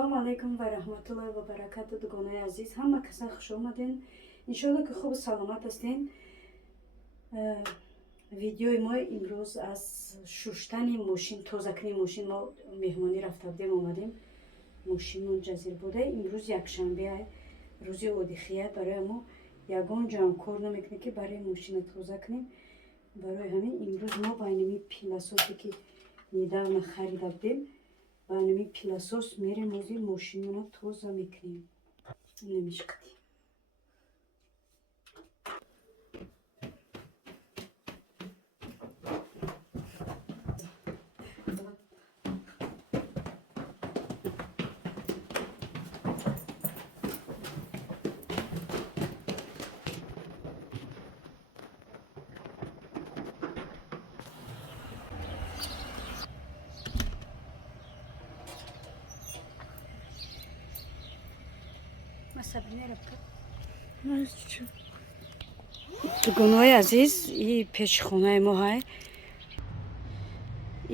Assalomu alaykum va rahmatullohi va barakatuh dugonai aziz. Hamma kasa xush omadin. Inshaalloh ki khub salomat ҳастем. Видеои мо имрӯз аз шуштани мошин, тозакунии мошин мо меҳмонӣ рафта будем, омадем. Мошинмон ҷазирбода. Имрӯз якшанбе рӯзи одихия, барои мо ягон ҷо кор намекунем ки барои мошина тоза кунем. Барои ҳамин имрӯз мо ба инами пиласосе ки недавно харида будем, ба инами пиласос мерем, ҳозир мошинмона тоза мекунем. Намешкади дугонои азиз, и пешхонаи мо ҳай.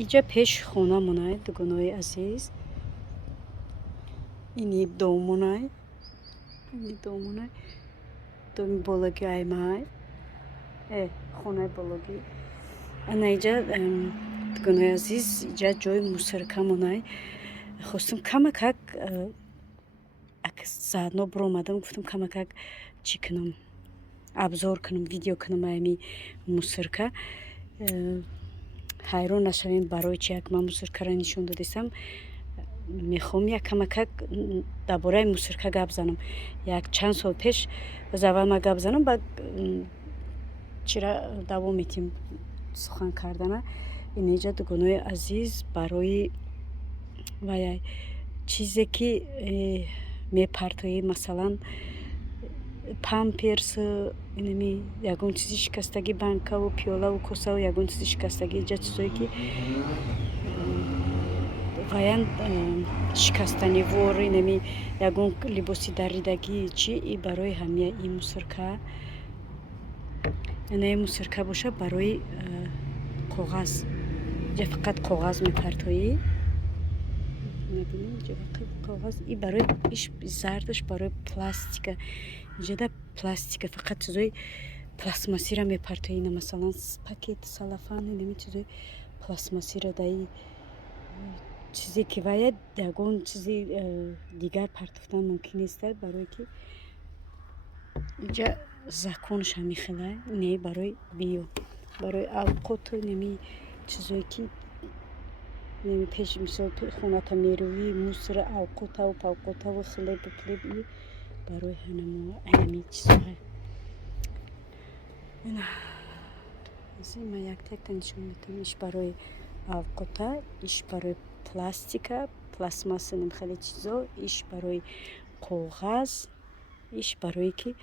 Иҷа пешхонамон ҳай, дугонои азиз. Ини домонай, ини домонай, доми бологи айма ҳай. Хонаи бологи. Ана иҷа дугонои азиз, иҷа ҷои мусоркамон ҳай. Хостам камакак заъдно биромадам, гуфтам камакак чӣ кунам, абзор кунам, видео кунам ами мусорка. ҳайрон нашавем барои чи як ман мусоркаро нишон додистам. Мехоҳам як камакак дар бораи мусорка гап занам. Як чанд сол пеш боз аввал ман гап занам, баъд чира давом метим сухан кардана. Ин иҷа дугонои азиз, барои ваяй чизе ки мепартоӣ, масалан памперс, инами ягон чизи шикастагӣ, банкаву пиёлаву косаву ягон чизи шикастагӣ, иҷа чизое ки ваян шикастанивор, инами ягон либоси даридагӣ чи, и барои ҳамия и мусорка. Ина и мусорка боша барои коғаз. Иҷа фақат коғаз мепартоӣ. Мебинем иҷа фақат коғаз. И барои иш зардаш барои пластика. Иҷада пластика, фақат чизои пластмассиро мепартоӣ. Ина масалан пакет, салафан, инами чизои пластмассиро даи чизе ки вая ягон чизи дигар партофтан мумкин нест, барое ки иҷа законша мехелай. Не барои биё, барои авқоту инами чизое ки неми пеш мисол хоната мерӯӣ, мусора авқотаву павқотаву хлебу плеб, и барои ҳанамо айнами чизоҳай. Ина азин ман як-якта нишон медам. Иш барои авқота, иш барои пластика, пластмасса, нем хеле чизо, иш барои коғаз, иш барое ки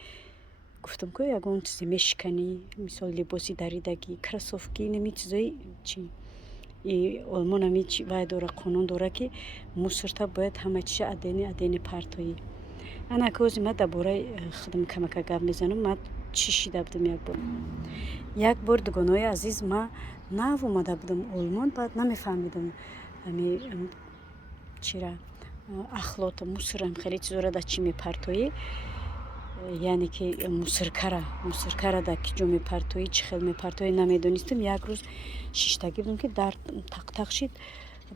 гуфтам ки ягон чизе мешиканӣ, мисол либоси даридагӣ, кроссовки, неми чизои чи. И олмон ами чи вай дора, қонун дора ки мусорта бояд ҳама чиша адени партоӣ. Ана ки ҳозир ман дар бораи худам камака гап мезанам. Ман чӣ шида будам як бор дугонои азиз, ман нав омада будам олмон, баъд намефаҳмидам ами чира ахлота мусорам хеле чизора дар чӣ мепартоӣ, яъне ки мусоркара дар ки ҷо мепартоӣ, чӣ хел мепартоӣ намедонистам. Як рӯз шиштагӣ будам ки дар тақ шид,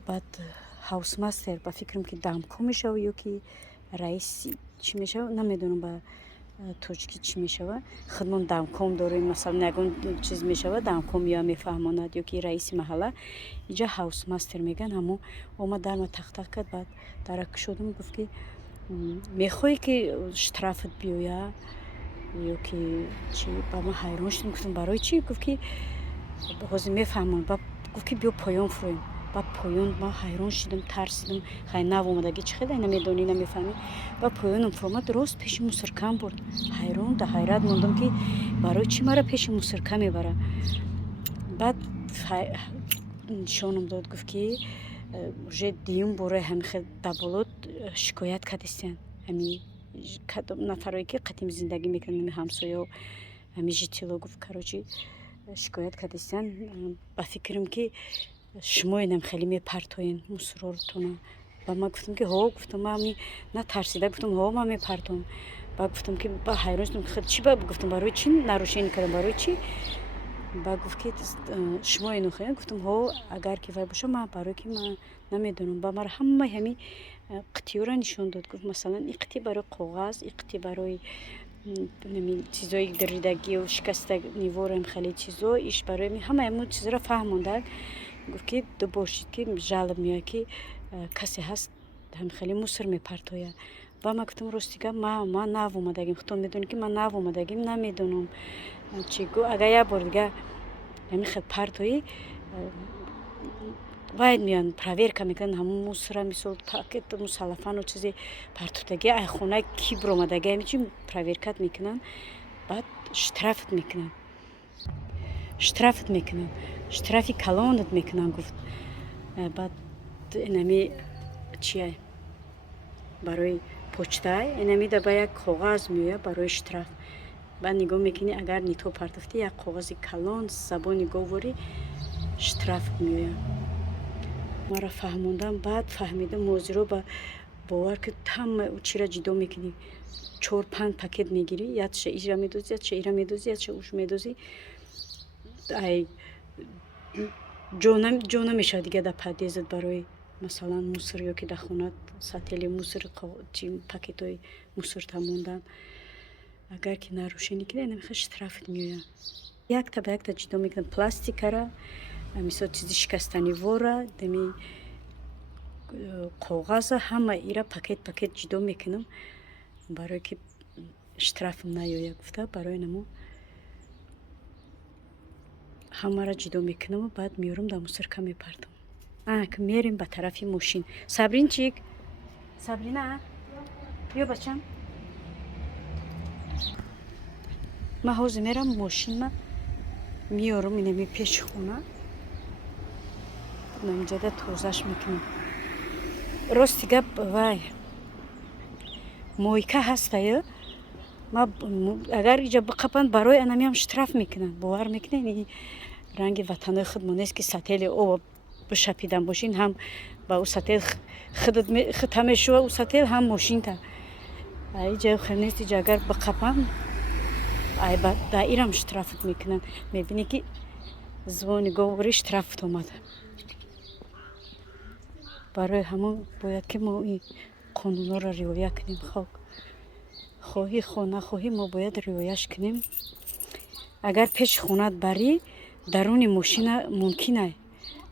баъд ҳаусмастер ба фикрам ки дамко мешава ё ки раиси чӣ мешава, намедонам ба тоҷикӣ чӣ мешава. худмон дамком дорем, масалан ягон чиз мешава, дамком ё мефаҳмонад ё ки раиси маҳалла, иҷа ҳаусмастер меган. ҳамон омад дарма тақ кард, баъд дара кушодам, гуфт ки мехоҳӣ ки штрафат биёя ё ки чи. Ба ман ҳайрон шудам, гуфтам барои чӣ? Гуфт ки ҳозир мефаҳмон. Гуфт ки биё поён фурӯем. Ба поён ман ҳайрон шудам, тарсидам, хай нав омадагӣ чӣ хеле намедонӣ, намефаҳмӣ. Ба поёнам фуромад, рост пеши мусоркам бурд. ҳайрон дар ҳайрат мондам ки барои чӣ маро пеши мусорка мебара. баъд нишонам дод, гуфт ки уже дуюм бораи ҳамин хел дар болот шикоят кардистиян. ҳами нафарое ки қадим зиндагӣ мекарданд, ҳами ҳамсояҳо, ҳами житило, гуфт карочи шикоят кардистиян. Ба фикрам ки шумо инам хеле мепартоен мусоротона. ба ман гуфтам ки ҳо, гуфтам ман натарсида, гуфтам ҳо ман мепартом. Ба гуфтам ки ба ҳайрон шудам, чӣ ба гуфтам барои чӣ нарушение кардам, барои чӣ? Ба гуфт ки шумо ино хоҳед, гуфтам ҳо, агар ки вай боша ман барои ки ман намедонам. Ба мара ҳамаи ҳамин қитъиёро нишон дод, гуфт масалан ин қитъи барои коғаз, ин қитъи барои чизои диридагию шикастанивора хеле чизо, иш барои ҳамаи ҳамун чизоро фаҳмондад. Гуфт ки дубошид ки жалоб меояд ки касе ҳаст хеле мусор мепартояд. Ва ман гуфтам ростига ман нав омадагим, худто медонӣ ки ман нав омадагим, намедонам чӣ гӯ. Агар як бор дига ҳамин хел партоӣ, вай меян проверка мекунанд ҳамун мусора, мисол пакет мусаллафану чизе партофтаги ай хона ки биромадаги ҳамин чи проверкат мекунанд, баъд штрафт мекунанд, штрафи калонат мекунанд. Гуфт баъд инами чия барои почта инамида ба як коғаз меояд барои штраф. Баъд нигоҳ мекунӣ, агар нито партофтӣ як коғази калон забони говорӣ штраф меояд. Мара фаҳмондан, баъд фаҳмидам мозиро ба бовар ки ҳама чира ҷидо мекунӣ. 4-5 пакет мегирӣ, ядша ира медозӣ, ядша ира медозӣ, ядша уш медозӣ. Ай ҷо намешавад дига дар подъездат барои масалан мусор ё ки дар хонат сатели мусор пакетҳои мусор тамондан. Агар ки нарушение кунӣ, намехоҳ штрафт меояд. Якта ба якта ҷидо мекунам. Пластикара, мисол чизи шикастанивора, дами коғаза, ҳама ира пакет ҷидо мекунам барое ки штрафм наёяд. Гуфта барои намо ҳамаро ҷидо мекунаму баъд меорам дар мусорка мепартам. Мерем ба тарафи мошин. Сабринчик, Сабрина, бё бачам. Ман ҳозир мерам мошинма меорам инами пеши хона. Намҷада тозаш мекунам. Рости гап вай мойка ҳастаю. Агар иҷа биқапанд барои анамиам штраф мекунанд. Бовар мекунед ранги ватанои худмон нест ки сатели об бишапидан бошин, ҳам ба ӯ сател хита мешува, ӯ сател ҳам мошинта. Иҷа хел нест, иҷа агар биқапанд да ирам штрафт мекунанд. Мебинӣ ки звони говорӣ штрафт омад. Барои ҳамон бояд ки мо ин қонунҳоро риоя кунем. хоҳӣ хона, хоҳӣ мо бояд риояш кунем. Агар пеши хонат барӣ, даруни мошина мумкина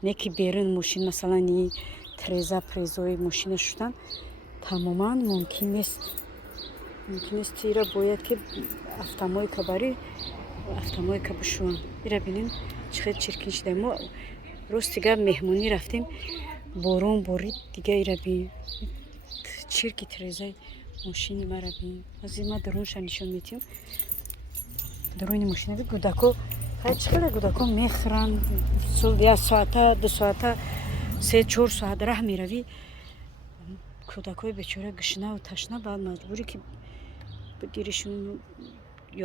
не ки берун мошин, масалан и треза презои мошина шудан тамоман мумкин нест. Ира бояд ки автомойка барӣ, автомойка бишувам. Ира бинем чӣ хел чиркин шуда. Мо ростига меҳмонӣ рафтем, борон борид дига. Ира бин чирки трезаи мошини мара бин. Азир ма дарунша нишон метиҳам. Даруни мошина гӯдако чӣ хеле гӯдако мехӯранд. Як соата, 2 соата, 3-4 соат раҳ меравӣ. Кӯдакои бечора гишнаву ташна, баъд маҷбурӣ ки бигиришон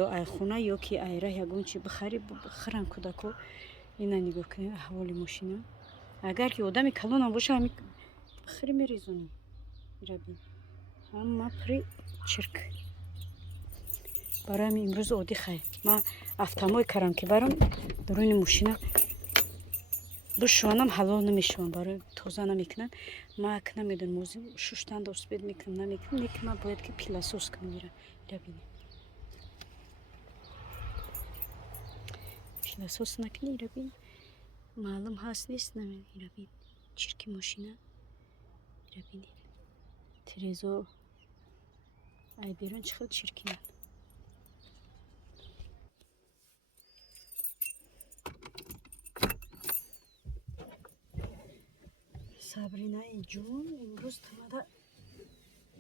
ё айхона ё ки айра ягон чи бихарӣ бихӯранд кӯдако. Ина нигоҳ кунед аҳволи мошина. Агар ки одами калонам боша, ҳамин бихӯрӣ мерезонӣ. Ира бин ҳама пури чирк. Барои ҳамин имрӯз оддӣ хай. Ман автомойкарам ки барам даруни мошина бишуванам ҳалол намешавам, барои тоза намекунанд. Ман як намедонам озим шуштан досбед мекунам, намекунам. Лекин ман бояд ки пилосос кунам. Ира бин пилосос накунӣ. Ира бин маълум ҳаст нест. Ира бин чирки мошина. Ира бин трезо ай берун чӣ хел чиркинад. Сабринаи ҷон имрӯз тамада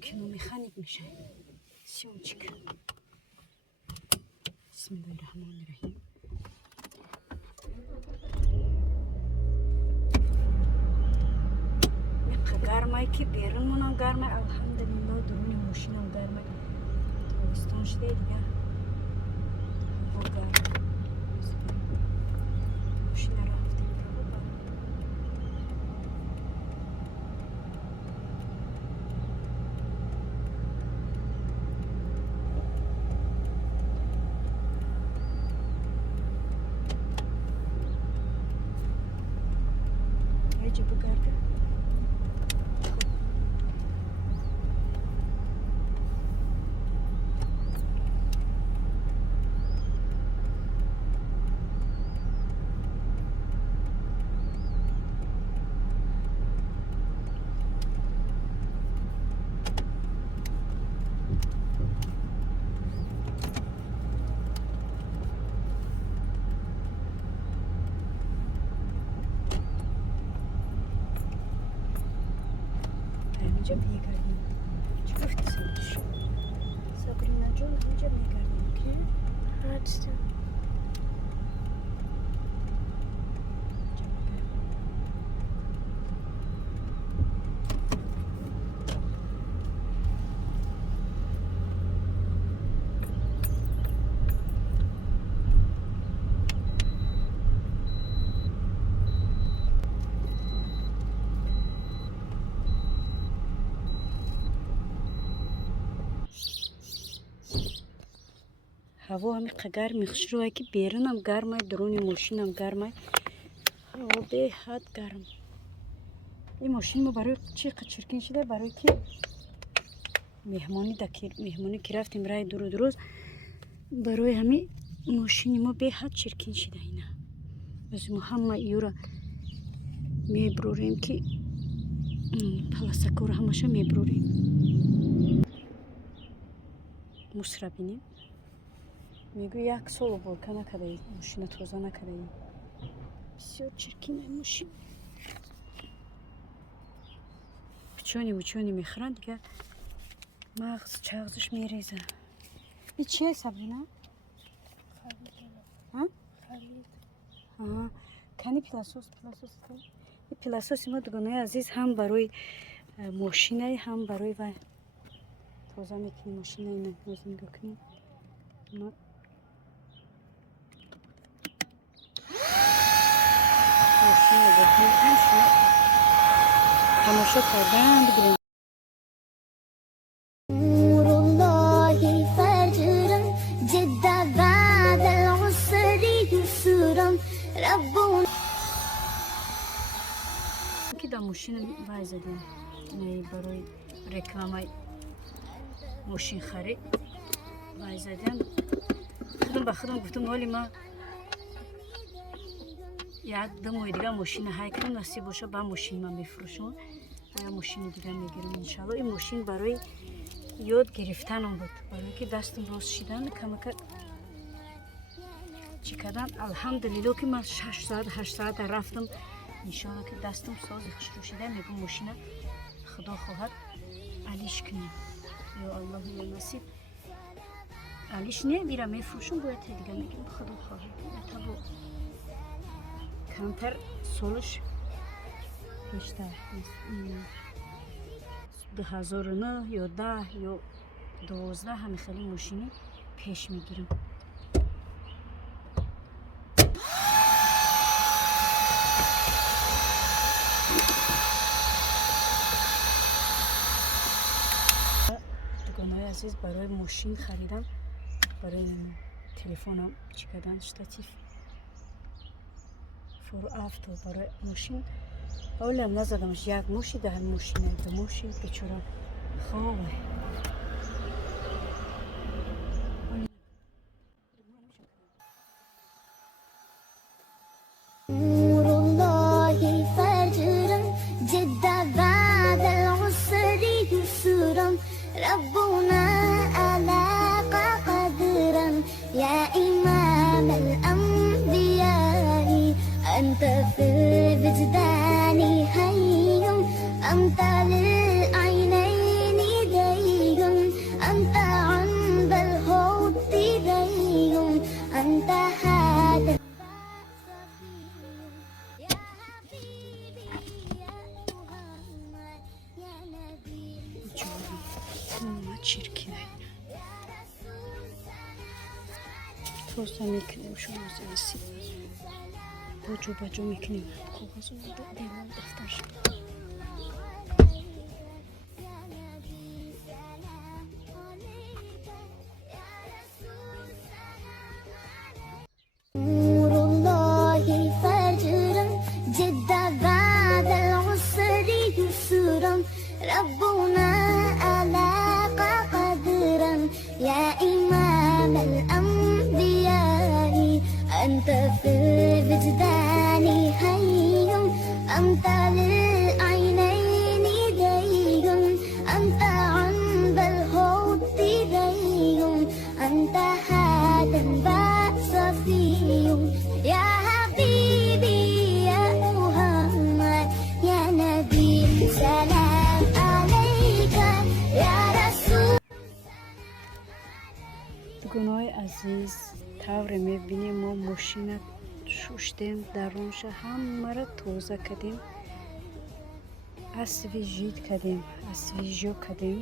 киномеханик мешавад. Сёмчик. Бисмиллаҳирраҳмонирраҳим. гармай ки берун монам гармай. Алҳамдулиллоҳ дуруни мошинам гармай. Тобистон шуда дига ҳаво гарм. Мошина рафтем. اینجا میگردیم. چی گفتی سبش؟ سابرینا جون اینجا میگردیم که؟ Radistan. هوا همی گرم میخشروه که بیرون هم گرمه درون ماشین هم گرمه. هوا به حد گرم. این ماشین ما برای چی چرکین شده؟ برای که مهمانی که رفتیم رای دروز برای همین ماشین ما به حد چرکین شده اینا. از ما همه ایورا میبروریم که پلاسکور همشه میبروریم. مصر بینیم. میگو یک سال بولکه نکرده ماشین توزه نکرده. بسیار چرکینه ماشین. بچونی میخورن دیگه مغز چغزش میریزه. این چیه سابرینا؟ ها؟ خرید. کنی پلاسوس کنی؟ این پلاسوس ما دوگانه عزیز هم برای ماشینه هم برای و توزه میکنی ماشینه اینه نوز نگاه کنی. ماشینه بکنی شما تماشا کردن بگیرین. که در ماشین بای زدیم برای رکلامای ماشین خرید بای زدیم. خودم به خودم گفتم ولی ما یک دو ماه دیگه ماشین های کنم نصیب باشه با ماشین من میفروشم یا ماشین دیگه میگیرم انشالله. این ماشین برای یاد گرفتنم بود برای که دستم راست شدن کمک چی کردن. الحمدلله که من 6 ساعت 8 ساعت رفتم انشالله که دستم سازی شروع شده. میگم ماشین خدا خواهد علیش کنیم یا الله یا نصیب علیش نه میرم میفروشم باید دیگه میگم خدا خواهد تا کمتر سالش بیشتر 2009 یا 10 یا 12 همه خیلی ماشینی پیش میگیرم. دوگانه عزیز برای ماشین خریدم برای تلفنم چی کردن شتاتیف فور افتو برای ماشین اولی هم نزدمش یک موشی ده ماشینه دو موشی بچورم خوبه. نور الله فجرا جدا بعد العسر يسرا ربنا ألاق قدرا يا إمام الأنبياء أنت في الوجدان حي أنت للعينين دي أنت عند الحوض دي أنت هذا چرکینه توستا میکنیم شما نصیب باجو میکنیم کاغذ رو دیوار دفتر شد. نور الله فجرا جدا بعد العسر يسرا ربنا ألاق قدرا يا إمام الأنبياء أنت في الوجدان حي أنت للأنبياء дугунои азиз, тавре мебинем мо мошина шуштем, дарунша ҳамаро тоза кардем, освежит кардем, освежо кардем.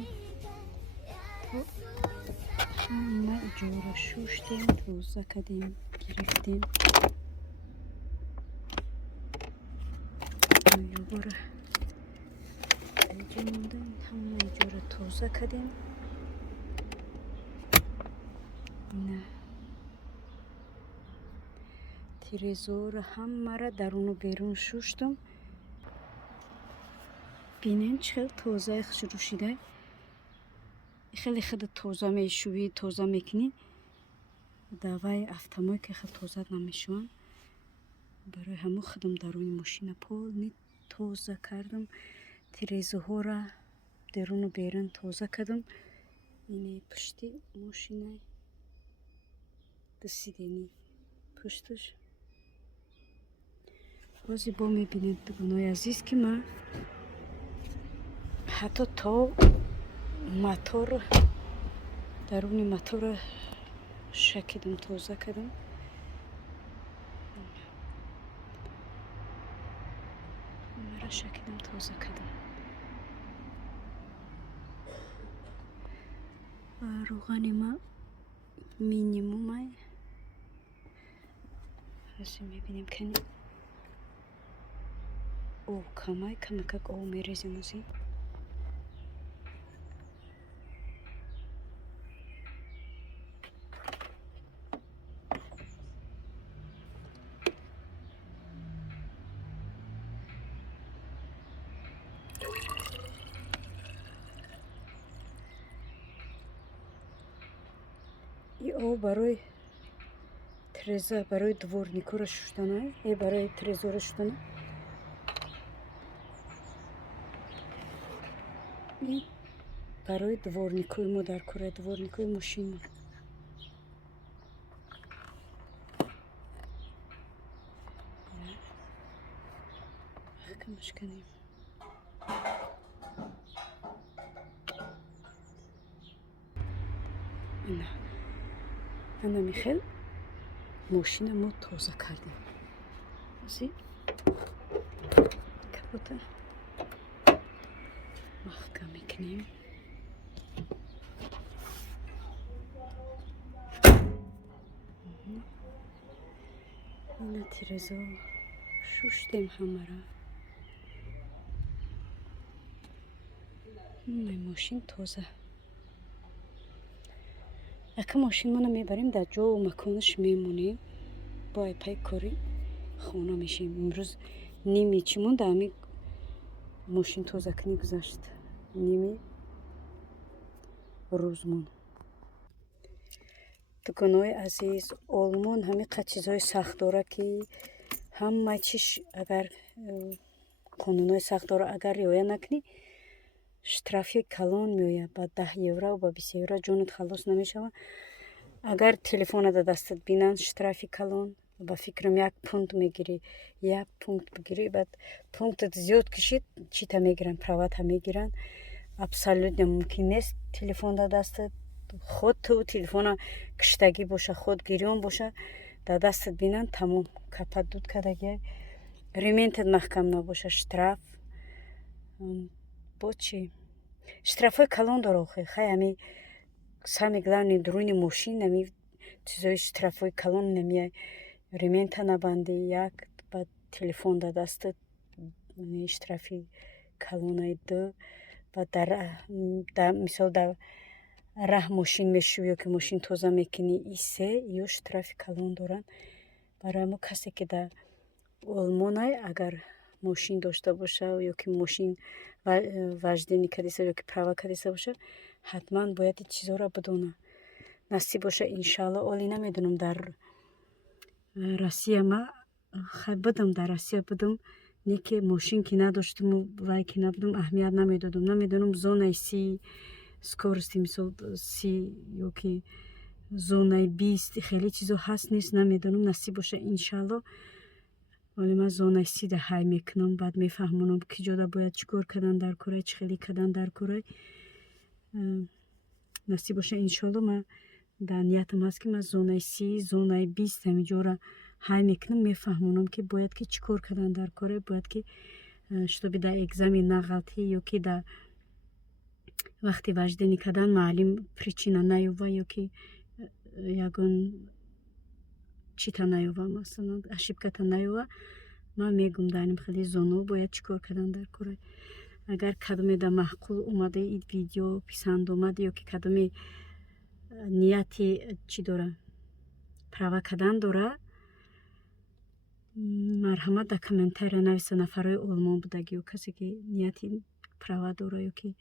ҳама ҷоро шуштем, тоза кардем, гирифтем. Юбора ҷамондем, ҳама ҷоро тоза кардем. ина тирезора ҳамаро даруну берун шуштам. бинем чӣ хел тоза шурӯъ шуда. хеле хеле тоза мешӯӣ, тоза мекунӣ. давай автомойка хел тоза намешаванд. барои ҳамо худам даруни мошина полни тоза кардам. тирезаҳоро деруну берун тоза кардам. ини пушти мошина дусидени пушташ. бози бо мебинед дугунои азиз ки ман ҳатто то мотор, даруни моторро шакидам, тоза кардам. ҳамаро шакидам, тоза кардам. рӯғани ман минимумай. ҳозир мебинем кани об камай, камакак об мерезем озин. и об барои треза, барои дворникро шуштана, барои трезора шуштана. и барои дворникои мо дар кора, дворникои мошин. маҳкамаш канем. ана михел мошина мо тоза кардем. ҳозир капота маҳкам мекунем. ина тиреза шуштем ҳамаро. мошин тоза. ака мошинмона мебарем, дар ҷоу маконаш мемонем. бояд пай кори хона мешем. имрӯз ними чӣ монда, ҳами мошин тозакунӣ гузашт. ними рӯз монд. дугунои азиз, олмон ҳами қад чизҳои сахт дора ки ҳама чиш агар қонунҳои сахт дора, агар риоя накунӣ штрафи калон меояд. ба 10 евро ба 20 евро ҷонат халос намешавад. агар телефона да дастат бинанд штрафи калон, ба фикрам 1 пунт мегирӣ. 1 пункт бигирӣ, баъд пунктат зиёд кишид чита мегиранд, правата мегиранд. абсолютно мумкин нест телефон да дастат, худ ту телефона киштагӣ боша, худ гирён боша, да дастат бинанд, тамом, капат дуд кардагия. рементат маҳкам набоша, штраф. бо чӣ? штрафҳои калон дора охе. хай ҳами сами главни дуруни мошин, ҳами чизҳои штрафҳои калон намияй. ремента набандӣ, як баъд телефон да дастат, штрафи калонаи 2. баъд дар мисол дар раҳ мошин мешӯӣ ё ки мошин тоза мекунӣ, и 3 ё штрафи калон доранд. барои мо касе ки дар олмонай агар мошин дошта боша ё ки мошин важдени кардиса ё ки права кардиса боша, ҳатман бояд ин чизҳоро бидона. насиб боша иншалло. оли намедонам дар Россия ма хай будам, дар Россия будам, не ки мошин ки надоштаму вай ки набудам аҳамият намедодам. намедонам зонаи 30 скорости мисол 30 ё ки зонаи 20 хеле чизо ҳаст нест, намедонам. насиб боша иншалло. вале ман зонаи 30 да ҳай мекунам, баъд мефаҳмонам ки ҷода бояд чӣ кор кардан дар корай, чӣ хеле кардан дар корай. насиб боша иншалло ман дар ниятам ҳаст ки ман зонаи 30 зонаи 20 ҳамиҷора ҳай мекунам, мефаҳмонам ки бояд ки чӣ кор кардан дар коре, бояд ки штоби дар экзамен на ғалтӣ ё ки дар вақти важденӣ кардан маълим причина наёва ё ки ягон чита наёва, масалан ошибката наёва, ман мегӯм дар ин хели зоно бояд чӣ кор кардан дар коре. Агар кадомеда маъқул омада ин видео писанд омад ё ки кадоме нияти чӣ дора права кардан дора, марҳамат дар комментария нависа нафарои олмон будаги ё касе ки нияти права дора ё ки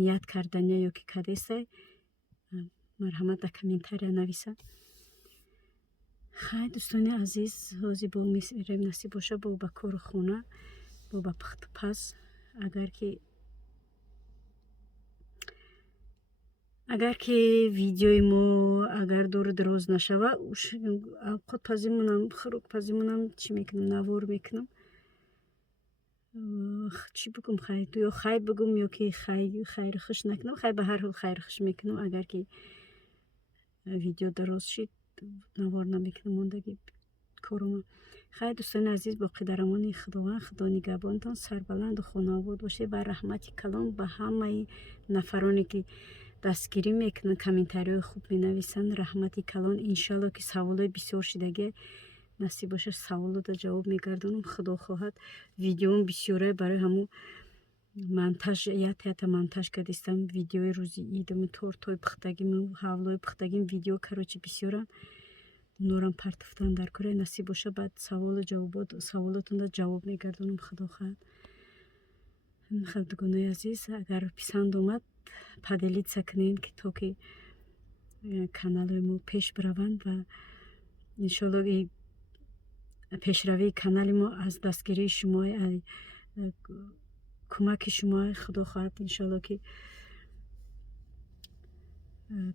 ният кардания ё ки кадесай, марҳамат дар комментария нависа. Хай дӯстони азиз, ҳозир бо мерем насиб боша бо ба кори хона, бо ба пухту паз. агар ки видеои мо агар дору дароз нашава, овқотпазӣ мунам, хӯрокпазӣ чӣ мекунам, навор мекунам. Чӣ бигӯм, хай ё хай бигӯм ё ки хайри хуш накунам. Хай ба ҳар ҳол хайри хуш мекунам. Агар ки видео дароз шид, навор намекунам, мондаги корома. Хай дӯстони азиз, боқӣ дар амони худованд. Худо нигаҳбонтон, сарбаланду хонобод бошед ва раҳмати калон ба ҳамаи нафароне ки дастгирӣ мекунанд, комментариҳои хуб менависанд. Раҳмати калон. Иншалло ки саволои бисёр шидагӣ насиб боша, саволода ҷавоб мегардонам. Худо хоҳад видеоам бисёре барои ҳамун монтаж, ята монтаж кардистам. Видеои рӯзи идам, тортои пухтагим, ҳавлои пухтагим, видео карочи бисёрам. Унорам партофтан дар кора насиб боша. Баъд саволотонда ҷавоб мегардонам. Худо хоҳад. Хелдугонои азиз, агар писанд омад, паделитса кунед ки то ки каналои мо пеш бираванд ва иншалло пешравии канали мо аз дастгирии шумо, кӯмаки шумо. Худо хоҳад иншалло ки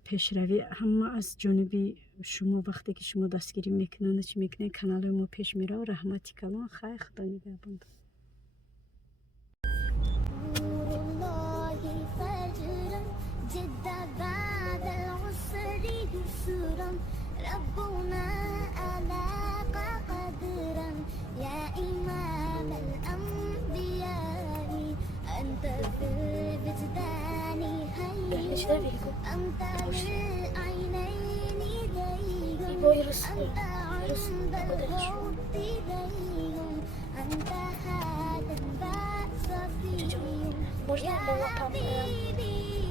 пешравӣ ҳама аз ҷониби шумо, вақте ки шумо дастгирӣ мекунанд, чӣ мекунед, каналои мо пеш меравад. Раҳмати калон. Хай худо нигаҳбон. جد بعد العسر يسرا ربنا ألاق قدرا يا إمام الأنبياء أنت في الوجدان حي أنت للعينين دير أنت عند الحب دير أنت هذا البأس فيه يا حبيبي